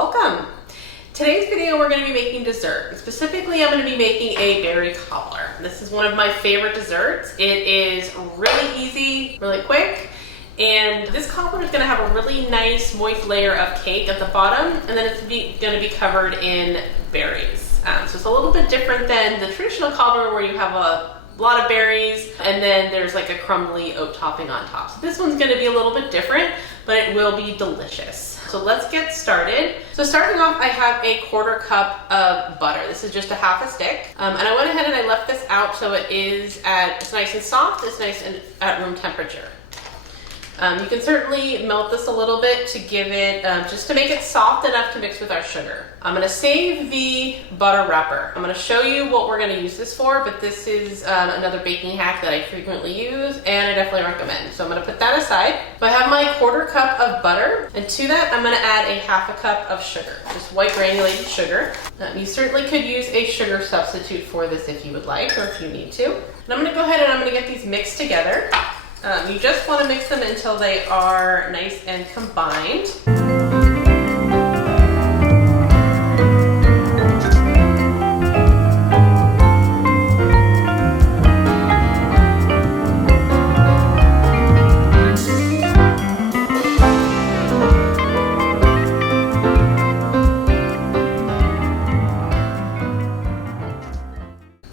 Welcome! Today's video we're going to be making dessert. Specifically, I'm going to be making a berry cobbler. This is one of my favorite desserts. It is really easy, really quick, and this cobbler is going to have a really nice moist layer of cake at the bottom, and then it's going to be covered in berries. So it's a little bit different than the traditional cobbler where you have a lot of berries and then there's like a crumbly oat topping on top. So this one's going to be a little bit different, but it will be delicious. So let's get started. So starting off, I have a 1/4 cup of butter. This is just a half a stick. And I went ahead and I left this out so it's nice and soft, it's nice and at room temperature. You can certainly melt this a little bit to give it, just to make it soft enough to mix with our sugar. I'm gonna save the butter wrapper. I'm gonna show you what we're gonna use this for, but this is another baking hack that I frequently use and I definitely recommend. So I'm gonna put that aside. So I have my 1/4 cup of butter, and to that I'm gonna add a half a cup of sugar, just white granulated sugar. You certainly could use a sugar substitute for this if you would like, or if you need to. And I'm gonna go ahead and I'm gonna get these mixed together. You just want to mix them until they are nice and combined.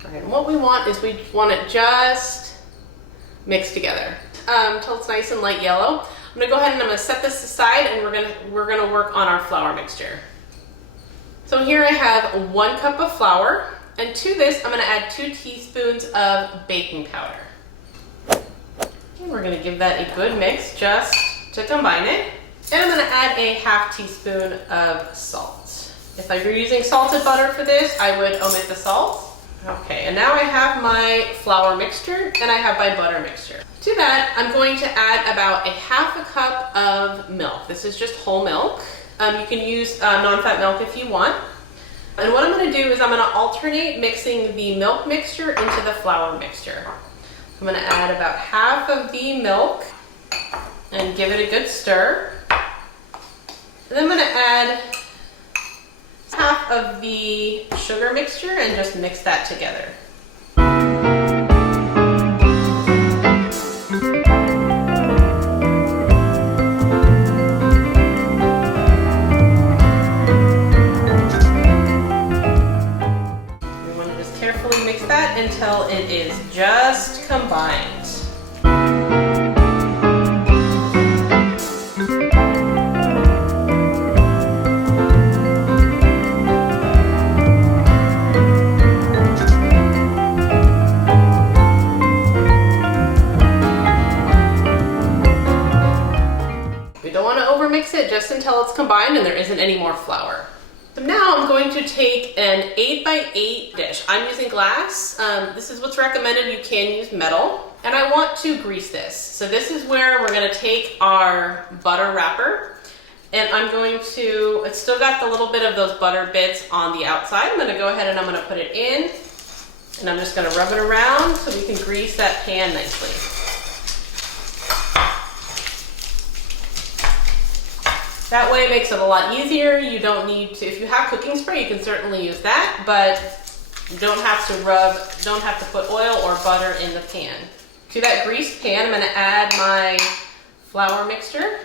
And what we want is we want it just mixed together until it's nice and light yellow. I'm gonna go ahead and I'm gonna set this aside, and we're gonna work on our flour mixture. So here I have 1 cup of flour, and to this I'm gonna add 2 teaspoons of baking powder. And we're gonna give that a good mix just to combine it. And I'm gonna add a half teaspoon of salt. If I were using salted butter for this, I would omit the salt. Okay, and now I have my flour mixture and I have my butter mixture. To that, I'm going to add about a half a cup of milk. This is just whole milk. You can use non-fat milk if you want. And what I'm going to do is I'm going to alternate mixing the milk mixture into the flour mixture. I'm going to add about half of the milk and give it a good stir. And then I'm going to add half of the sugar mixture and just mix that together. We want to just carefully mix that until it is just combined. Mix it just until it's combined and there isn't any more flour. So now I'm going to take an 8x8 dish. I'm using glass. This is what's recommended. You can use metal. And I want to grease this. So this is where we're going to take our butter wrapper, and I'm going to, it's still got the little bit of those butter bits on the outside. I'm going to go ahead and I'm going to put it in, and I'm just going to rub it around so we can grease that pan nicely. That way it makes it a lot easier. You don't need to, if you have cooking spray, you can certainly use that, but you don't have to put oil or butter in the pan. To that greased pan, I'm gonna add my flour mixture.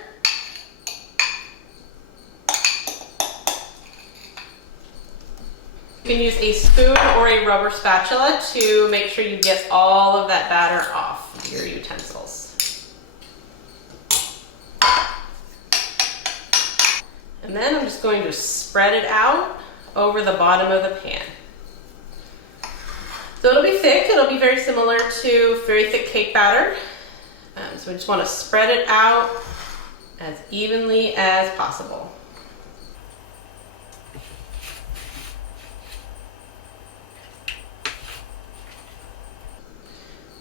You can use a spoon or a rubber spatula to make sure you get all of that batter off your utensils. And then I'm just going to spread it out over the bottom of the pan. So it'll be thick. It'll be very similar to very thick cake batter. So we just want to spread it out as evenly as possible.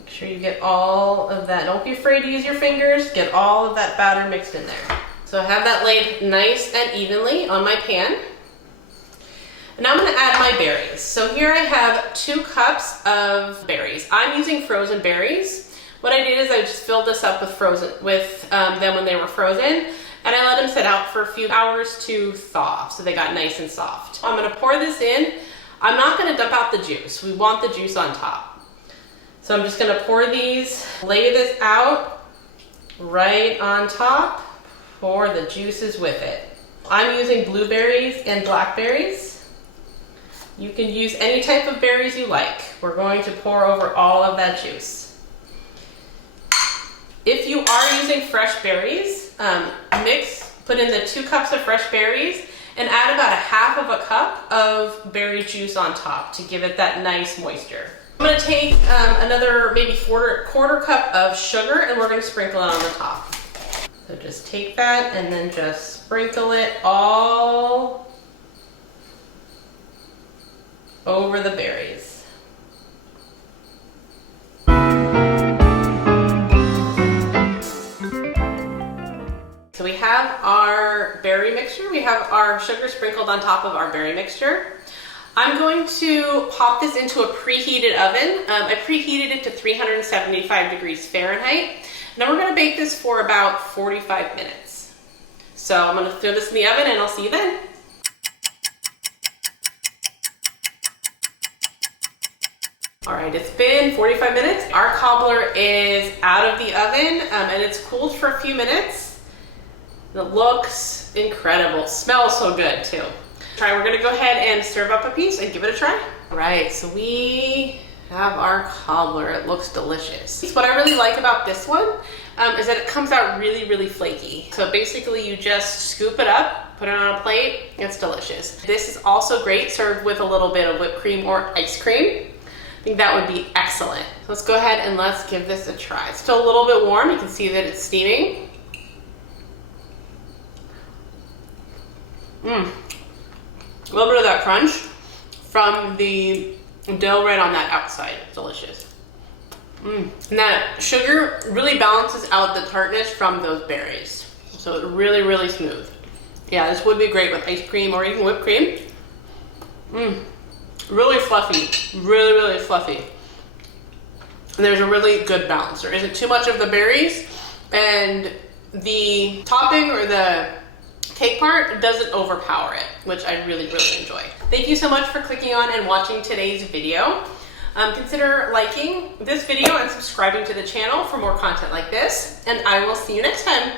Make sure you get all of that. Don't be afraid to use your fingers. Get all of that batter mixed in there. So I have that laid nice and evenly on my pan. And now I'm going to add my berries. So here I have 2 cups of berries. I'm using frozen berries. What I did is I just filled this up with them when they were frozen, and and I let them sit out for a few hours to thaw, so they got nice and soft. I'm gonna pour this in. I'm not gonna dump out the juice. We want the juice on top. So I'm just gonna pour these, lay this out right on top, pour the juices with it. I'm using blueberries and blackberries. You can use any type of berries you like. We're going to pour over all of that juice. If you are using fresh berries, put in the 2 cups of fresh berries and add about a half of a cup of berry juice on top to give it that nice moisture. I'm gonna take another maybe quarter cup of sugar and we're gonna sprinkle it on the top. So just take that and then just sprinkle it all over the berries. So we have our berry mixture. We have our sugar sprinkled on top of our berry mixture. I'm going to pop this into a preheated oven. I preheated it to 375 degrees Fahrenheit. Now we're gonna bake this for about 45 minutes. So I'm gonna throw this in the oven and I'll see you then. All right, it's been 45 minutes. Our cobbler is out of the oven and it's cooled for a few minutes. It looks incredible. Smells so good too. We're gonna go ahead and serve up a piece and give it a try. All right, so we have our cobbler. It looks delicious. What I really like about this one is that it comes out really, really flaky. So basically you just scoop it up, put it on a plate, it's delicious. This is also great served with a little bit of whipped cream or ice cream. I think that would be excellent. Let's go ahead and let's give this a try. It's still a little bit warm. You can see that it's steaming. A little bit of that crunch from the dough right on that outside. Delicious. And that sugar really balances out the tartness from those berries. So it's really, really smooth. Yeah, this would be great with ice cream or even whipped cream. Really fluffy, really, really fluffy. And there's a really good balance. There isn't too much of the berries, and the topping or the cake part doesn't overpower it, which I really, really enjoy. Thank you so much for clicking on and watching today's video. Consider liking this video and subscribing to the channel for more content like this, and I will see you next time.